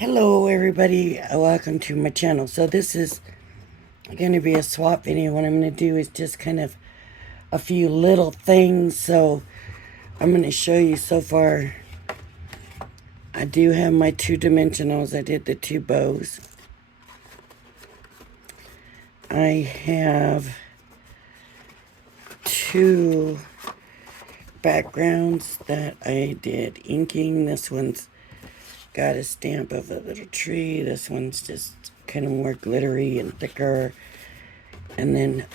Hello everybody, welcome to my channel. So this is going to be a swap video. What I'm going to do is just kind of a few little things. So I'm going to show you so far. I do have my two dimensionals. I did the two bows. I have two backgrounds that I did inking. This one's got a stamp of a little tree. This one's just kind of more glittery and thicker. And then,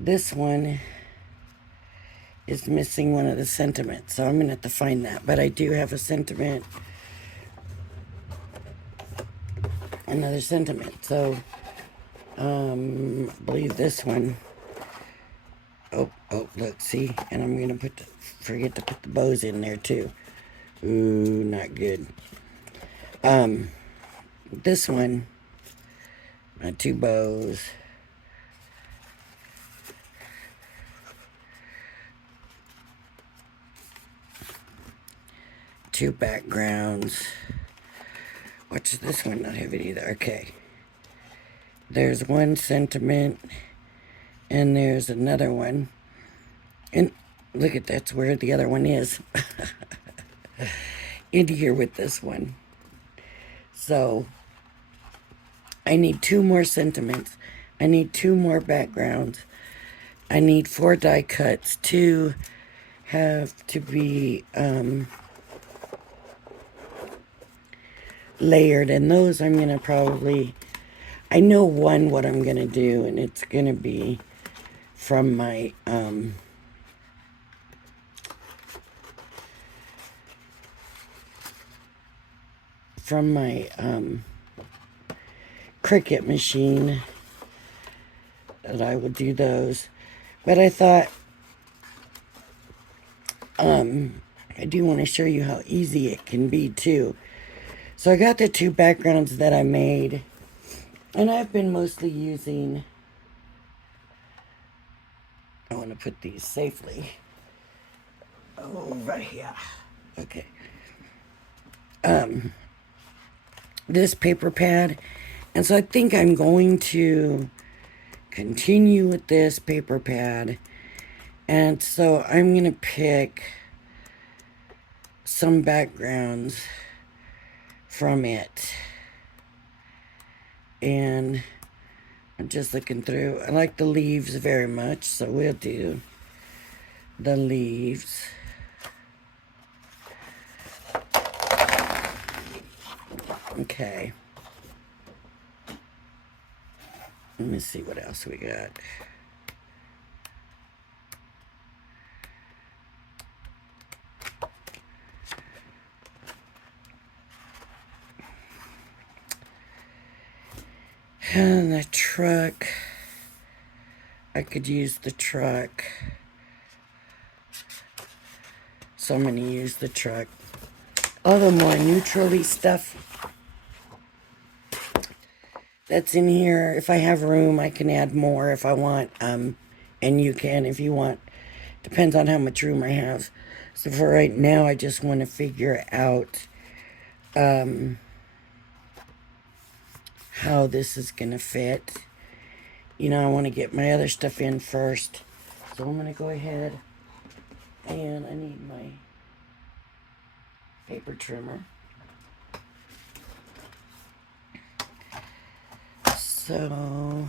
this one is missing one of the sentiments, so I'm going to have to find that. But I do have a sentiment, another sentiment. So, I believe this one. Oh, look, see? And I'm going to forget to put the bows in there too. Ooh, not good. This one, my two bows. Two backgrounds. Watch this one, not have it either. Okay. There's one sentiment, and there's another one. And look at that's where the other one is. In here with this one. So, I need two more sentiments. I need two more backgrounds. I need 4 die cuts. 2 have to be, layered, and those I'm gonna probably, I know one what I'm gonna do, and it's gonna be from my Cricut machine, that I would do those. But I thought I do want to show you how easy it can be too. So I got the two backgrounds that I made, and I've been mostly using, I want to put these safely over here. Okay. This paper pad. And so I think I'm going to continue with this paper pad. And so I'm going to pick some backgrounds from it. And I'm just looking through. I like the leaves very much, so we'll do the leaves. Okay. Let me see what else we got. And the truck. I could use the truck. So I'm going to use the truck. All the more neutrally stuff that's in here. If I have room, I can add more if I want. And you can if you want. Depends on how much room I have. So for right now, I just want to figure out how this is going to fit. You know, I want to get my other stuff in first. So I'm going to go ahead, and I need my paper trimmer. So,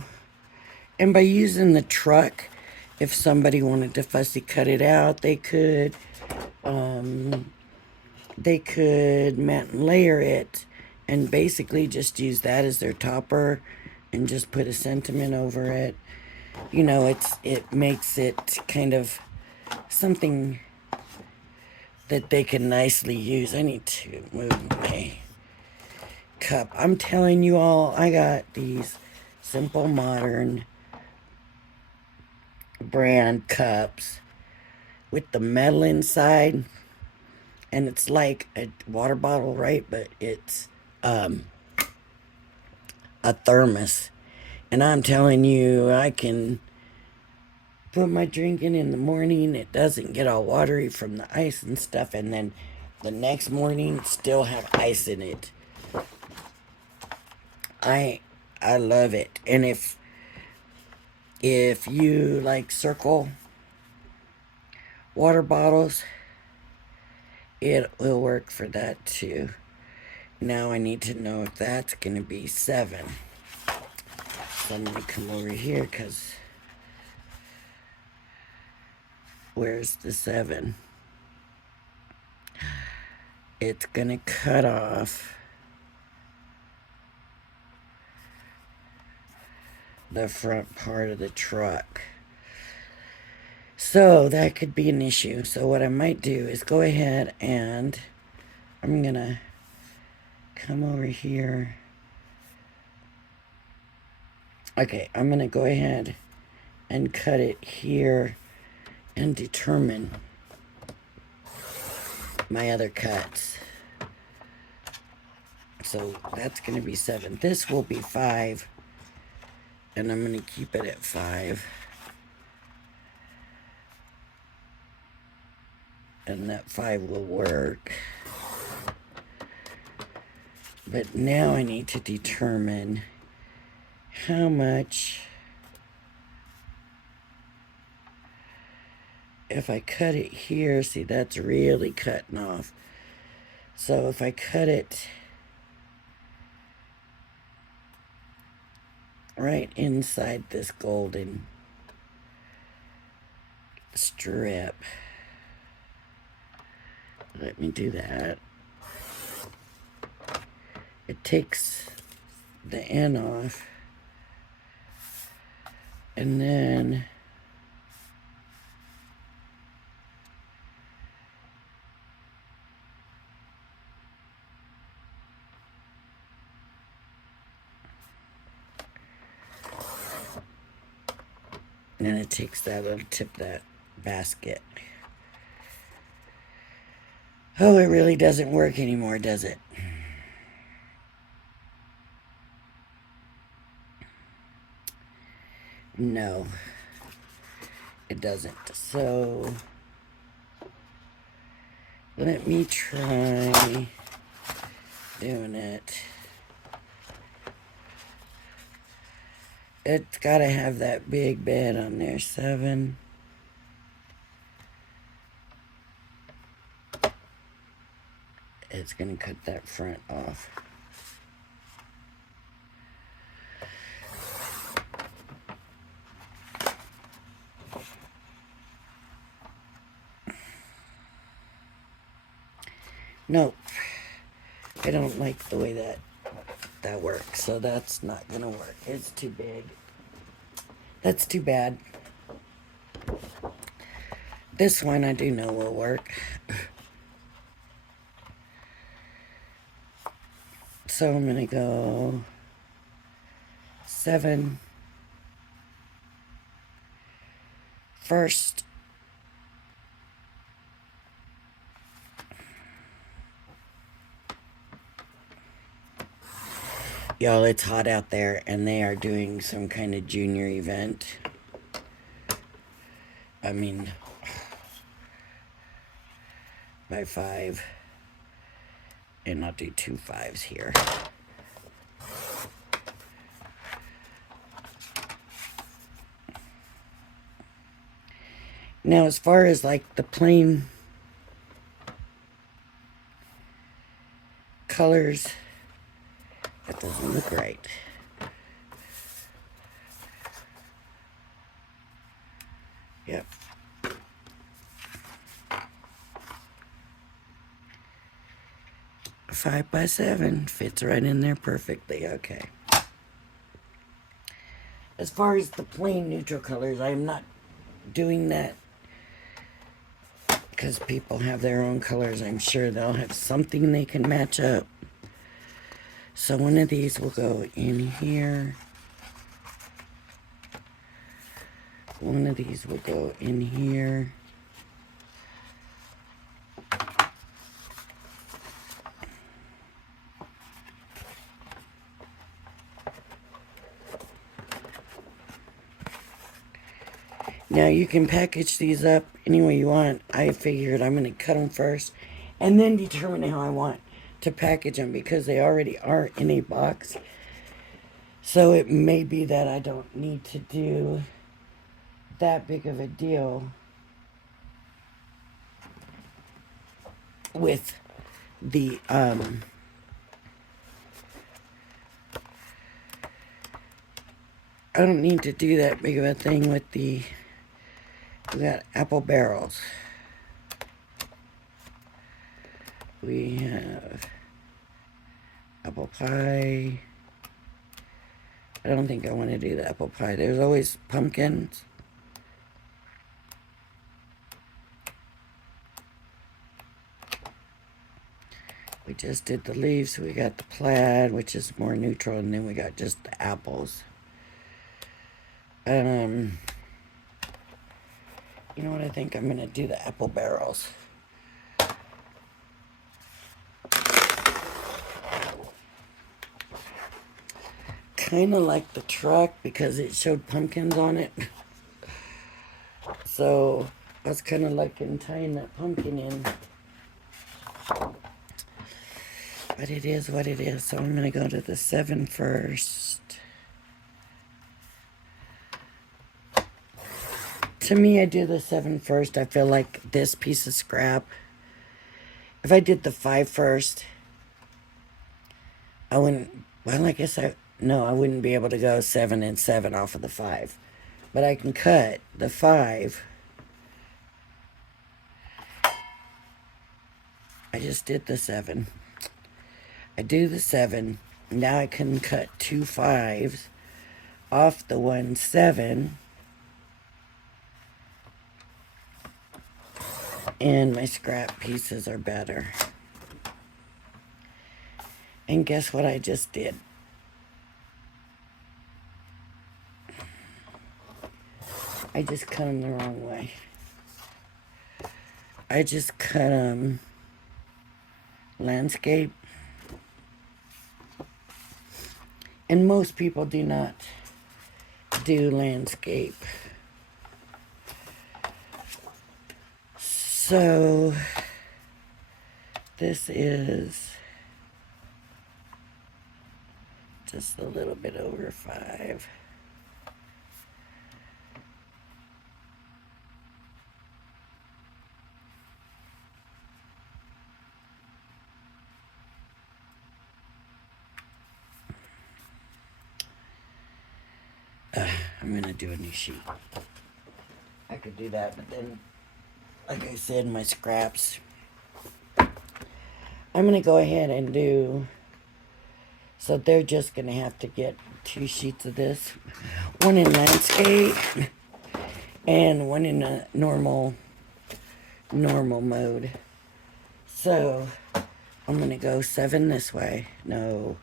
and by using the truck, if somebody wanted to fussy cut it out, they could mat and layer it, and basically just use that as their topper and just put a sentiment over it. You know, it makes it kind of something that they can nicely use. I need to move my cup. I'm telling you all, I got these Simple Modern brand cups with the metal inside, and it's like a water bottle, right? But it's a thermos, and I'm telling you, I can put my drink in the morning. It doesn't get all watery from the ice and stuff, and then The next morning, still have ice in it. I I love it. And if you like circle water bottles, it will work for that too. Now I need to know if that's going to be 7. So I'm going to come over here because where's the 7? It's going to cut off the front part of the truck. So that could be an issue. So what I might do is go ahead and I'm going to come over here. Okay, I'm going to go ahead and cut it here and determine my other cuts. So that's going to be 7. This will be 5. And I'm going to keep it at 5. And that 5 will work. But now I need to determine how much, if I cut it here, see that's really cutting off. So if I cut it right inside this golden strip, let me do that. It takes the end off, and then it takes that little tip, that basket. Oh, it really doesn't work anymore, does it? No, it doesn't. So let me try doing it. It's got to have that big bed on there. 7. It's going to cut that front off. Nope. I don't like the way that works, so that's not going to work. It's too big. That's too bad. This one I do know will work. So I'm going to go 7 first. Y'all, it's hot out there, and they are doing some kind of junior event. I mean, by 5. And I'll do 2 5s here. Now, as far as like the plain colors, that doesn't look right. Yep. A 5 by 7 fits right in there perfectly. Okay. As far as the plain neutral colors, I'm not doing that because people have their own colors. I'm sure they'll have something they can match up. So one of these will go in here. One of these will go in here. Now you can package these up any way you want. I figured I'm going to cut them first and then determine how I want to package them, because they already are in a box. So it may be that I don't need to do that big of a deal with the I don't need to do that big of a thing with the, we got apple barrels. We have apple pie. I don't think I want to do the apple pie. There's always pumpkins. We just did the leaves, so we got the plaid, which is more neutral, and then we got just the apples. You know what, I think I'm gonna do the apple barrels. Kind of like the truck because it showed pumpkins on it. So I was kind of liking tying that pumpkin in. But it is what it is. So I'm going to go to the 7 first. To me, I do the 7 first. I feel like this piece of scrap, if I did the 5 first, I wouldn't, well, I guess no, I wouldn't be able to go 7 and 7 off of the 5. But I can cut the 5. I just did the 7. I do the 7. Now I can cut 2 5s off the 1 7. And my scrap pieces are better. And guess what I just did? I just cut them the wrong way. I just cut them landscape. And most people do not do landscape. So this is just a little bit over 5. I'm gonna do a new sheet. I could do that, but then, like I said, my scraps. I'm gonna go ahead and do, so they're just gonna have to get 2 sheets of this. One in landscape and one in a normal mode. So I'm gonna go 7 this way. No,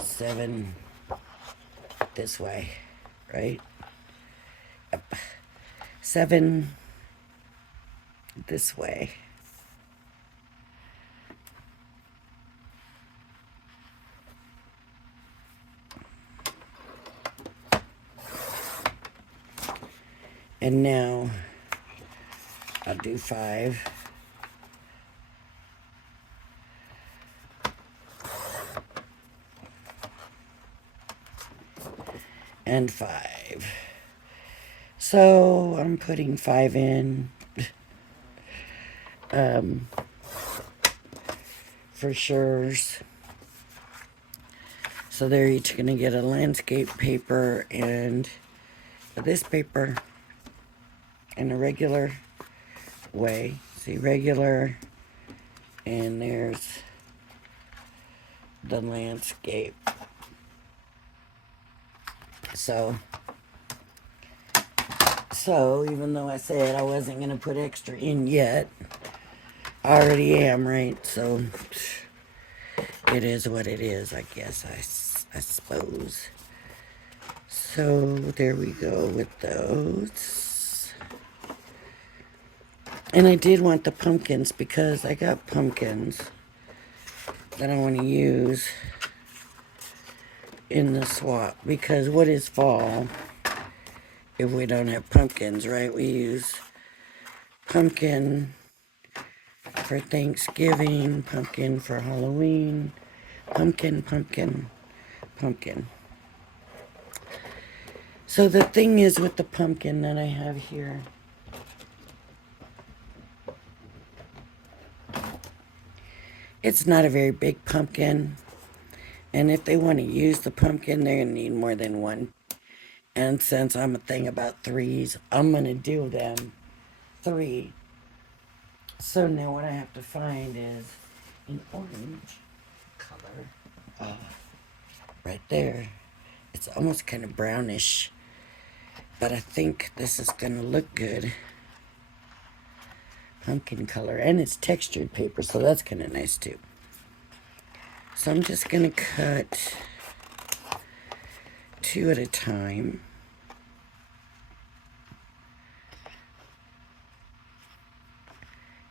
7 this way, right? Yep. 7 this way. And now I'll do 5. And 5. So I'm putting 5 in for sure. So they're each going to get a landscape paper and this paper in a regular way. See, regular, and there's the landscape. So even though I said I wasn't going to put extra in yet, I already am, right? So it is what it is, I guess, I suppose. So there we go with those. And I did want the pumpkins because I got pumpkins that I want to use in the swap. Because what is fall if we don't have pumpkins, right? We use pumpkin for Thanksgiving, pumpkin for Halloween, pumpkin, pumpkin, pumpkin. So the thing is with the pumpkin that I have here, it's not a very big pumpkin. And if they want to use the pumpkin, they're going to need more than one. And since I'm a thing about threes, I'm going to do them three. So now what I have to find is an orange color. Right there. It's almost kind of brownish. But I think this is going to look good. Pumpkin color. And it's textured paper, so that's kind of nice too. So I'm just going to cut 2 at a time.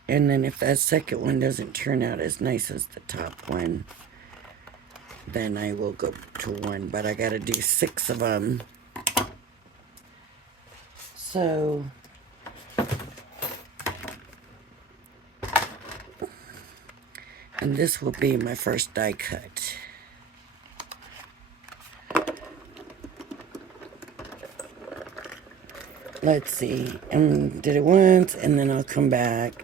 And then if that second one doesn't turn out as nice as the top one, then I will go to 1. But I got to do 6 of them. So and this will be my first die cut. Let's see. Did it once, and then I'll come back.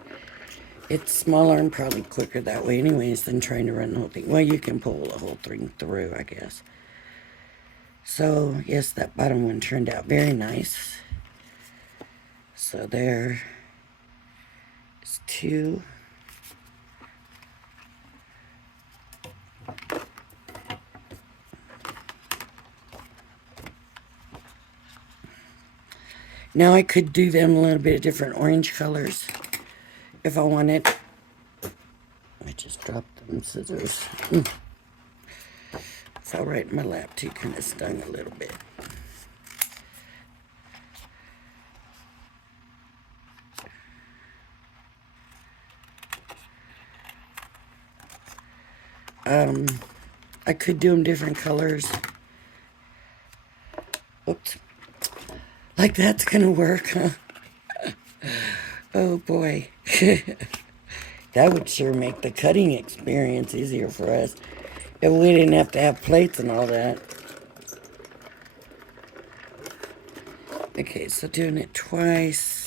It's smaller and probably quicker that way anyways than trying to run the whole thing. Well, you can pull the whole thing through, I guess. So, yes, that bottom one turned out very nice. So there is 2. Now I could do them a little bit of different orange colors if I wanted. I just dropped them scissors. Fell right in my lap too, kind of stung a little bit. I could do them different colors. Oops. Like that's gonna work, huh? Oh boy. That would sure make the cutting experience easier for us if we didn't have to have plates and all that. Okay, so doing it twice.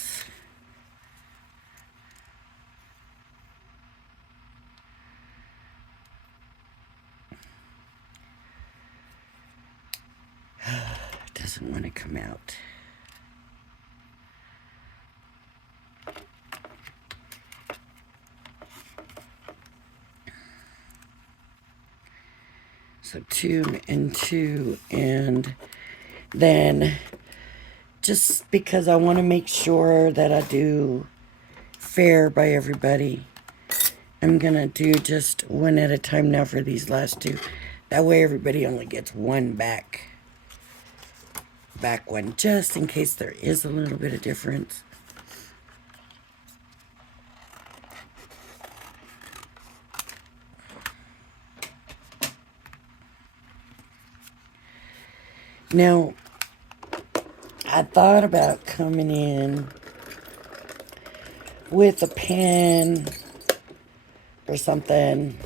Doesn't want to come out. So 2 and 2, and then just because I want to make sure that I do fair by everybody, I'm gonna do just 1 at a time now for these last 2. That way everybody only gets 1 back one, just in case there is a little bit of difference. Now, I thought about coming in with a pen or something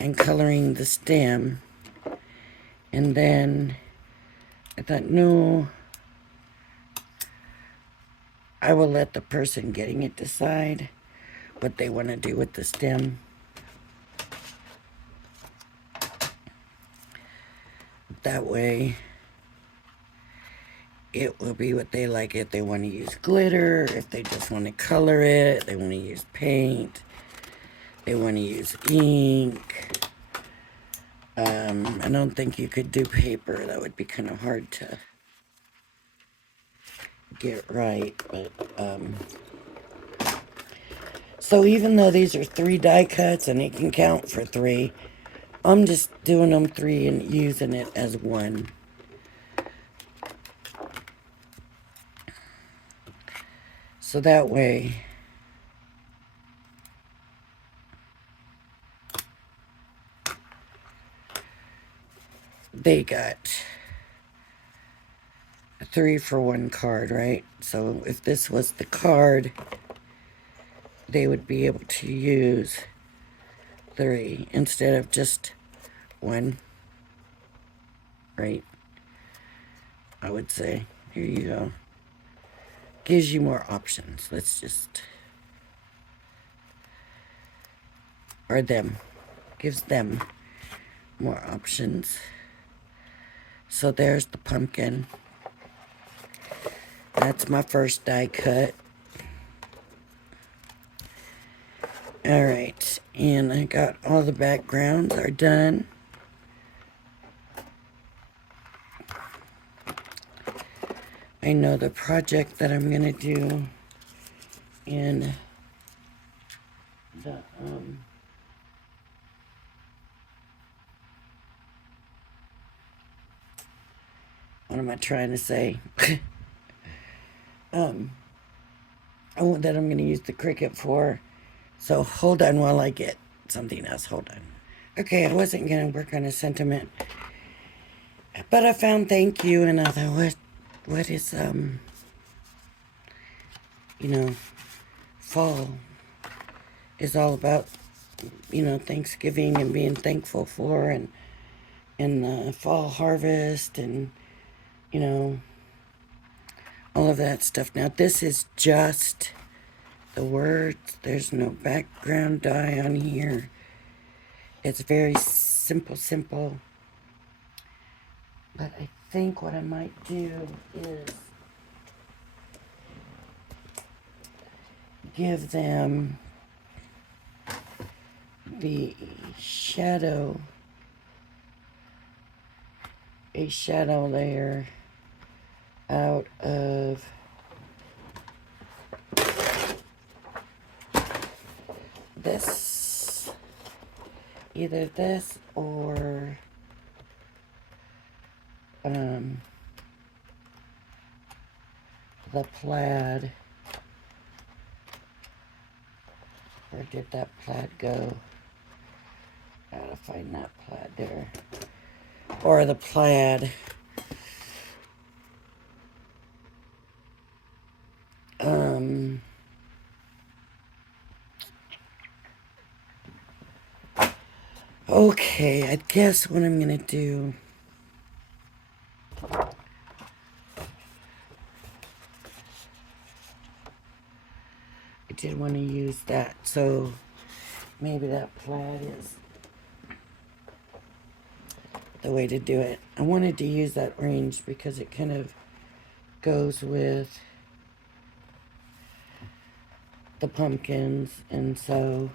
and coloring the stem. And then I thought, no, I will let the person getting it decide what they want to do with the stem. That way, it will be what they like. If they want to use glitter, if they just want to color it, they want to use paint, they want to use ink. I don't think you could do paper. That would be kind of hard to get right. But so even though these are 3 die cuts and it can count for 3, I'm just doing them 3 and using it as 1. So that way they got 3 for 1 card, right? So if this was the card, they would be able to use 3 instead of just 1, right? I would say. Here you go. Gives you more options. Let's just... Or them. Gives them more options. So there's the pumpkin. That's my first die cut. Alright, and I got all the backgrounds are done. I know the project that I'm going to do in the, what am I trying to say? That I'm going to use the Cricut for. So hold on while I get something else. Hold on. Okay, I wasn't going to work on a sentiment, but I found thank you, and I thought, what is, you know, fall is all about, you know, Thanksgiving and being thankful for, and the fall harvest, and, you know, all of that stuff. Now, this is just the words. There's no background die on here. It's very simple. But I think what I might do is give them the shadow, a shadow layer out of this, either this or the plaid. Where did that plaid go? Gotta find that plaid there. Or the plaid. Okay, I guess what I'm gonna do, I did want to use that, so maybe that plaid is the way to do it. I wanted to use that orange because it kind of goes with the pumpkins, and so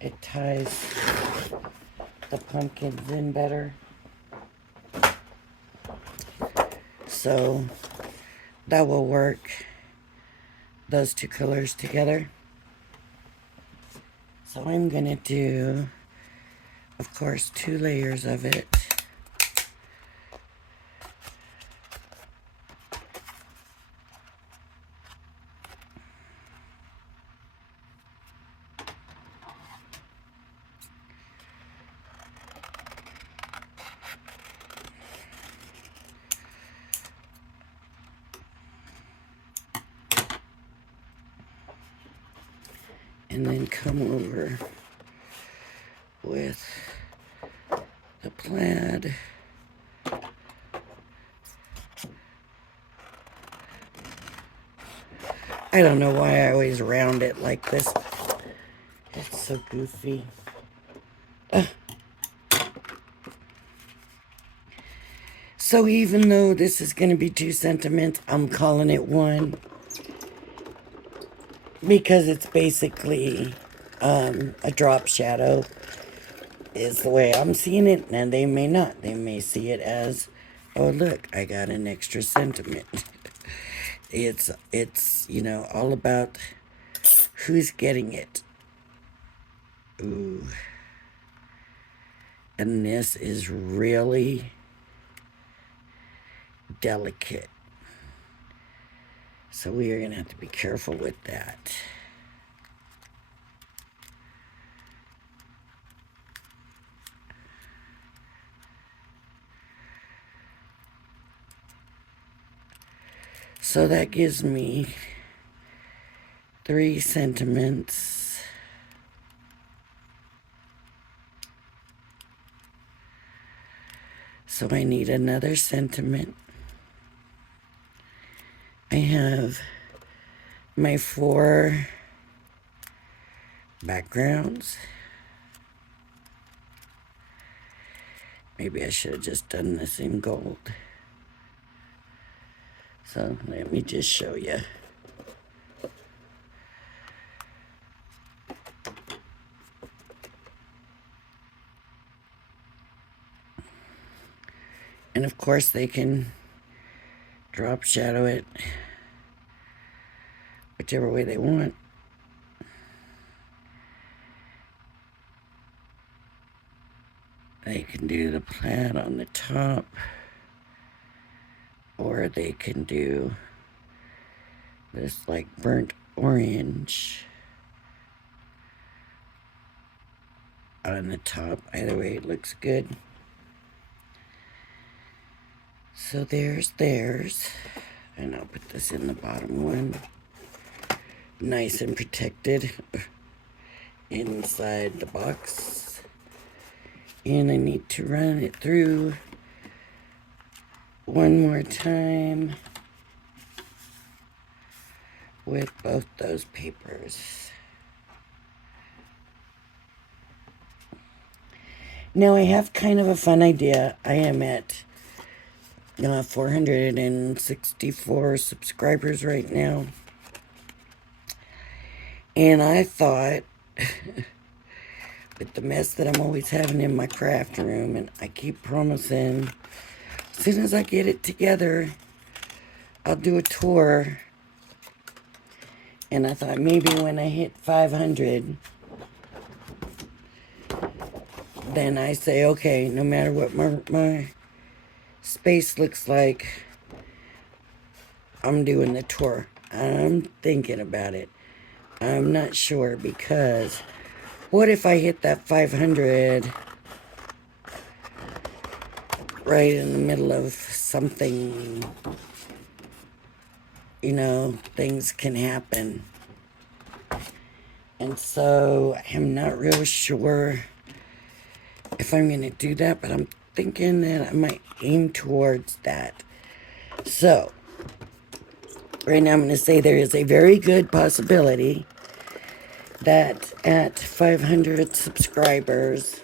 it ties the pumpkins in better. So that will work, those two colors together. So I'm gonna do, of course, 2 layers of it. And then come over with the plaid. I don't know why I always round it like this. It's so goofy. So even though this is going to be 2 sentiments, I'm calling it 1. Because it's basically a drop shadow is the way I'm seeing it. And they may not. They may see it as, oh look, I got an extra sentiment. It's you know, all about who's getting it. Ooh. And this is really delicate. So we are going to have to be careful with that. So that gives me 3 sentiments. So I need another sentiment. I have my 4 backgrounds. Maybe I should have just done this in gold. So let me just show you. And of course they can drop shadow it whichever way they want. They can do the plaid on the top, or they can do this like burnt orange on the top. Either way, it looks good. So there's theirs. And I'll put this in the bottom one. Nice and protected inside the box. And I need to run it through one more time with both those papers. Now I have kind of a fun idea. I am at 464 subscribers right now. And I thought, with the mess that I'm always having in my craft room, and I keep promising, as soon as I get it together, I'll do a tour. And I thought maybe when I hit 500, then I say, okay, no matter what my space looks like, I'm doing the tour. I'm thinking about it. I'm not sure, because what if I hit that 500 right in the middle of something? You know, things can happen. And so I'm not real sure if I'm going to do that, but I'm thinking that I might aim towards that. So right now I'm going to say there is a very good possibility that at 500 subscribers,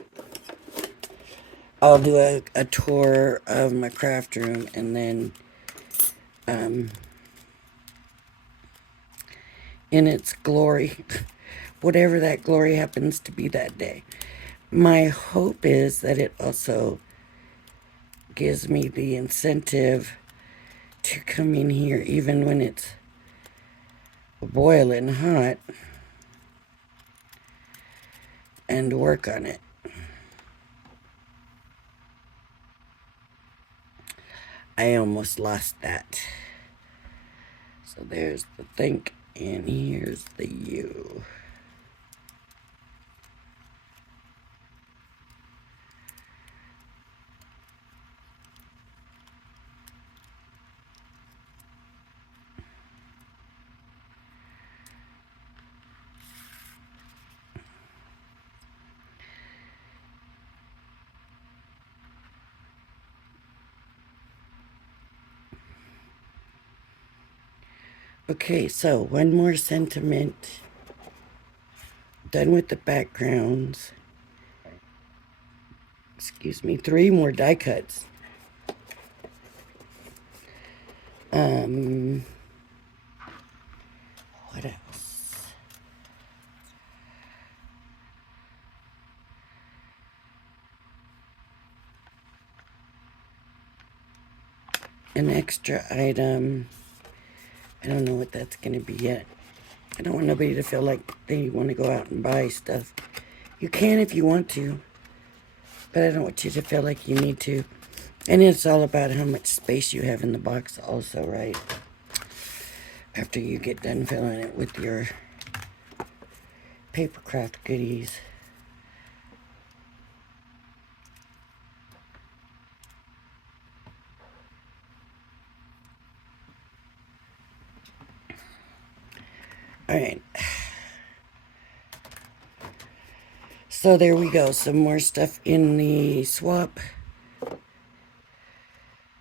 I'll do a tour of my craft room, and then in its glory, whatever that glory happens to be that day. My hope is that it also gives me the incentive to come in here even when it's boiling hot and work on it. I almost lost that. So there's the think, and here's the you. Okay, so one more sentiment. Done with the backgrounds. Excuse me, 3 more die cuts. What else? An extra item. I don't know what that's going to be yet. I don't want nobody to feel like they want to go out and buy stuff. You can if you want to, but I don't want you to feel like you need to. And it's all about how much space you have in the box also, right? After you get done filling it with your papercraft goodies. Alright, So there we go. Some more stuff in the swap.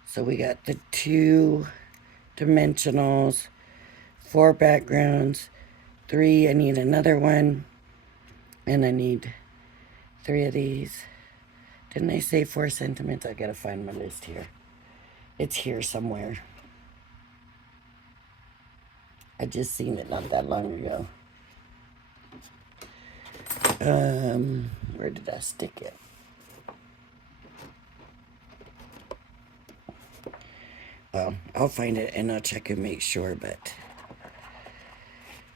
So we got the 2 dimensionals, 4 backgrounds, 3. I need another one. And I need 3 of these. Didn't I say 4 sentiments? I gotta find my list here. It's here somewhere. I just seen it not that long ago. Where did I stick it? Well, I'll find it and I'll check and make sure, but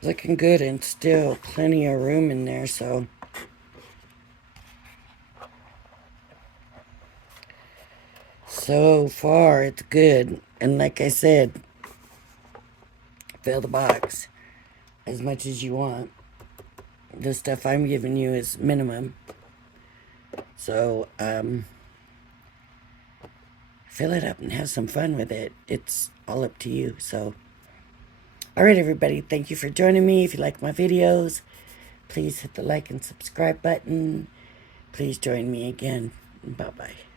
looking good and still plenty of room in there, so far it's good. And like I said, fill the box as much as you want. The stuff I'm giving you is minimum. So, fill it up and have some fun with it. It's all up to you. So, all right, everybody. Thank you for joining me. If you like my videos, please hit the like and subscribe button. Please join me again. Bye-bye.